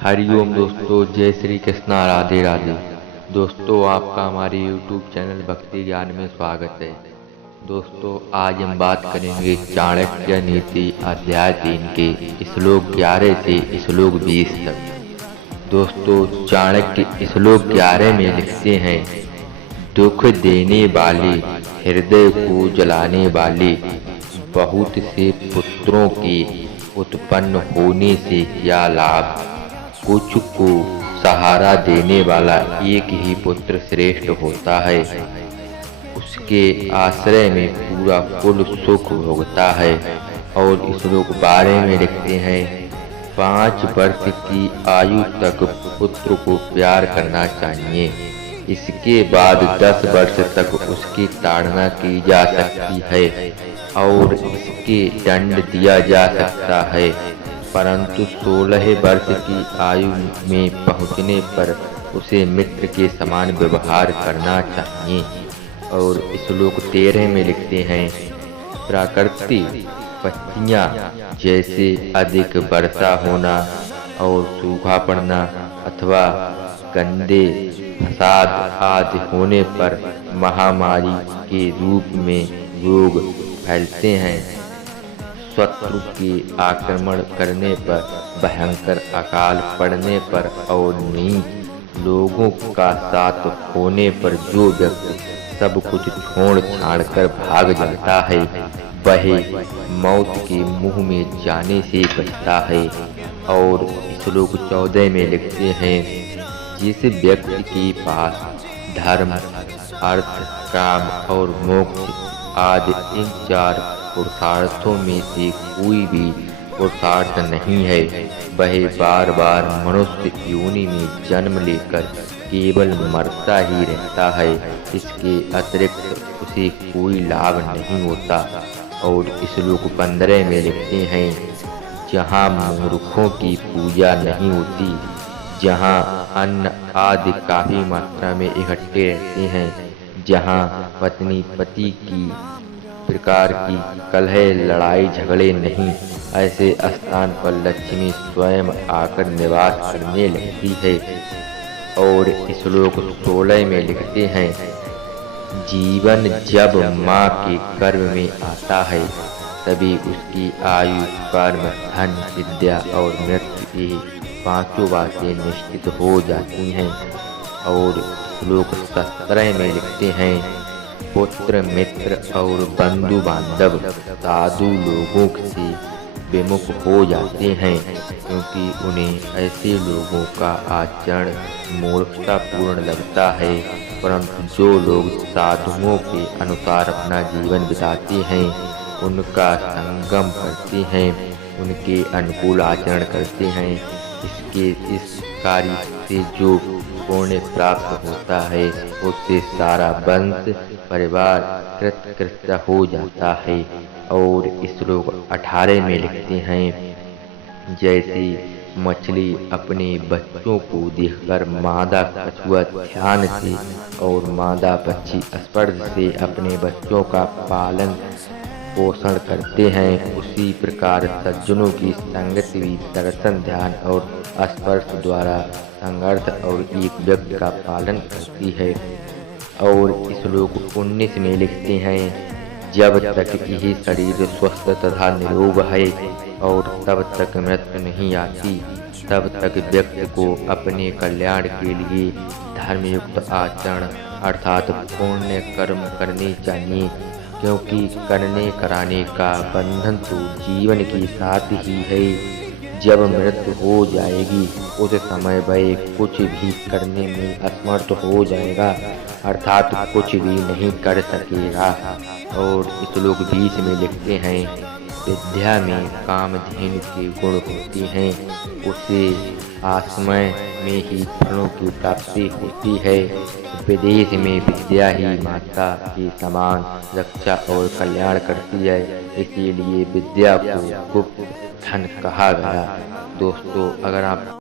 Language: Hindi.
हरिओम दोस्तों, जय श्री कृष्णा, राधे राधे। दोस्तों, आपका हमारे YouTube चैनल भक्ति ज्ञान में स्वागत है। दोस्तों, आज हम बात करेंगे चाणक्य नीति अध्याय 3 के श्लोक 11 से श्लोक 20 तक। दोस्तों, चाणक्य श्लोक 11 में लिखते हैं, दुख देने वाले, हृदय को जलाने वाले बहुत से पुत्रों के उत्पन्न होने से क्या लाभ। कुछ को सहारा देने वाला एक ही पुत्र श्रेष्ठ होता है, उसके आश्रय में पूरा कुल सुख भोगता है। और इस श्लोक 12 में लिखते हैं, 5 वर्ष की आयु तक पुत्र को प्यार करना चाहिए, इसके बाद 10 वर्ष तक उसकी ताड़ना की जा सकती है और इसके दंड दिया जा सकता है, परंतु 16 वर्ष की आयु में पहुंचने पर उसे मित्र के समान व्यवहार करना चाहिए। और श्लोक 13 में लिखते हैं, प्राकृतिक पत्तियां जैसे अधिक वर्षा होना और सूखा पड़ना अथवा गंदे फसाद आदि होने पर महामारी के रूप में रोग फैलते हैं। शत्रु के आक्रमण करने पर, भयंकर अकाल पड़ने पर और नीच लोगों का साथ होने पर जो व्यक्ति सब कुछ छोड़ छाड़ कर भाग जाता है, वह मौत के मुंह में जाने से बचता है। और श्लोक 14 में लिखते हैं, जिस व्यक्ति के पास धर्म, अर्थ, काम और मोक्ष आदि इन 4 पुरुषार्थों में से कोई भी पुरुषार्थ नहीं है, वह बार बार मनुष्य योनि में जन्म लेकर केवल मरता ही रहता है, इसके अतिरिक्त उसे कोई लाभ नहीं होता। और श्लोक 15 में लिखते हैं, जहाँ मूर्खों की पूजा नहीं होती, जहाँ अन्न आदि काफी मात्रा में इकट्ठे रहते हैं, जहाँ पत्नी पति की प्रकार की कलह लड़ाई झगड़े नहीं, ऐसे स्थान पर लक्ष्मी स्वयं आकर निवास करने लगती है। और श्लोक 16 में लिखते हैं, जीवन जब माँ के गर्भ में आता है, तभी उसकी आयु, कर्म, धन, विद्या और मृत्यु ये 5 बातें निश्चित हो जाती हैं। और श्लोक 17 में लिखते हैं, पुत्र, मित्र और बंधु बांधव साधु लोगों से विमुख हो जाते हैं, क्योंकि उन्हें ऐसे लोगों का आचरण मूर्खतापूर्ण लगता है, परंतु जो लोग साधुओं के अनुसार अपना जीवन बिताते हैं, उनका संगम करते हैं, उनके अनुकूल आचरण करते हैं, इस कार्य से जो पुण्य प्राप्त होता है, उससे सारा वंश परिवार कृतकृत्य हो जाता है। और श्लोक 18 में लिखते हैं, जैसे मछली अपने बच्चों को देखकर मादा कछुआ ध्यान से और मादा पक्षी स्पर्श से अपने बच्चों का पालन पोषण करते हैं, उसी प्रकार सज्जनों की संगति भी दर्शन, ध्यान और स्पर्श द्वारा संघर्ष और एक व्यक्ति का पालन करती है। और श्लोक 19 में लिखते हैं, जब तक यह शरीर स्वस्थ तथा निरोग है और तब तक मृत्यु नहीं आती, तब तक व्यक्ति को अपने कल्याण के लिए धर्मयुक्त आचरण अर्थात पुण्य कर्म करने चाहिए, क्योंकि करने कराने का बंधन तो जीवन के साथ ही है। जब मृत्यु हो जाएगी, उस समय वह कुछ भी करने में असमर्थ हो जाएगा, अर्थात कुछ भी नहीं कर सकेगा। और श्लोक 20 में लिखते हैं, विद्या में कामधेनु के गुण होते हैं, उसे आसमय में ही फलों की प्राप्ति होती है। विदेश में विद्या ही माता के समान रक्षा और कल्याण करती है, इसीलिए विद्या को गुप्त धन कहा गया। दोस्तों, अगर आप